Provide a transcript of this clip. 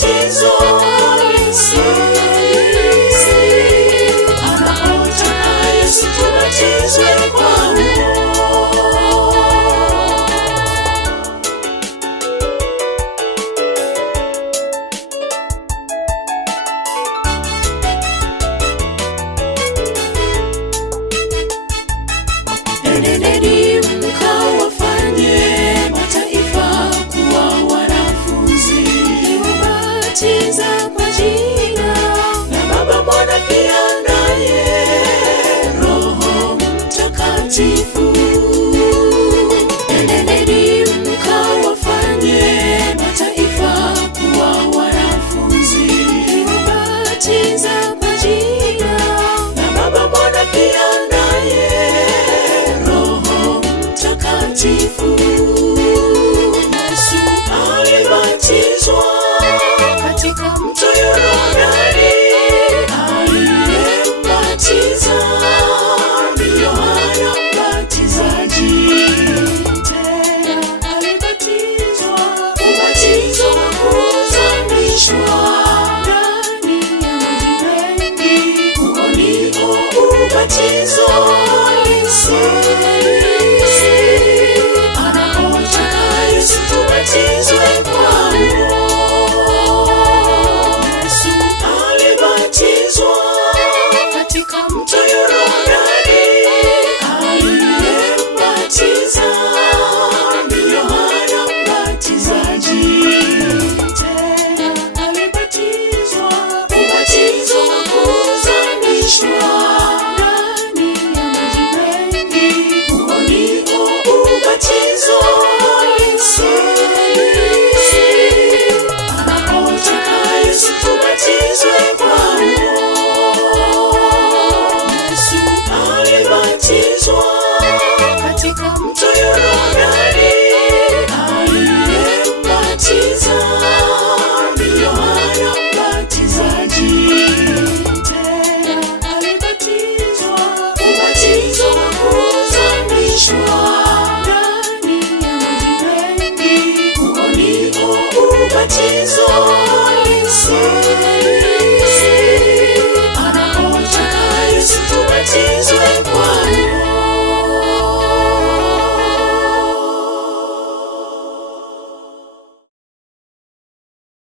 ubatizo Yesu. Anaotaka Yesu tubatizwe kwa huo. Enendeni mkawafanye mataifa kuwa wanafunzi, wabatiza kwa jina la Baba, Mwana pia naye Roho Mtakatifu. Enendeni mkawafanye mataifa kuwa wanafunzi, wabatiza kwa jina la Baba, Mwana pia naye Roho Mtakatifu. Yesu alibatizwa katika mto Yordani, aliyembatiza ni Yohana Mbatizaji. Tena alibatizwa ubatizo wa kuzamishwa ndani ya maji mengi, huo ndio ubatizo Yesu. Anaotaka Yesu tubatizwe kwa huo. Yesu alibatizwa katika mto Yordani, aliyembatiza ni Yohana Mbatizaji. Tena alibatizwa ubatizo wa kuzamishwa ndani ya maji mengi, huo ndio ubatizo Yesu. Anaotaka Yesu tubatizwe kwa huo. Yesu alibatizwa katika mto Yordani, aliyembatiza ni Yohana Mbatizaji. Tena alibatizwa ubatizo wa kuzamishwa ndani ya maji mengi, huo ndio ubatizo Yesu.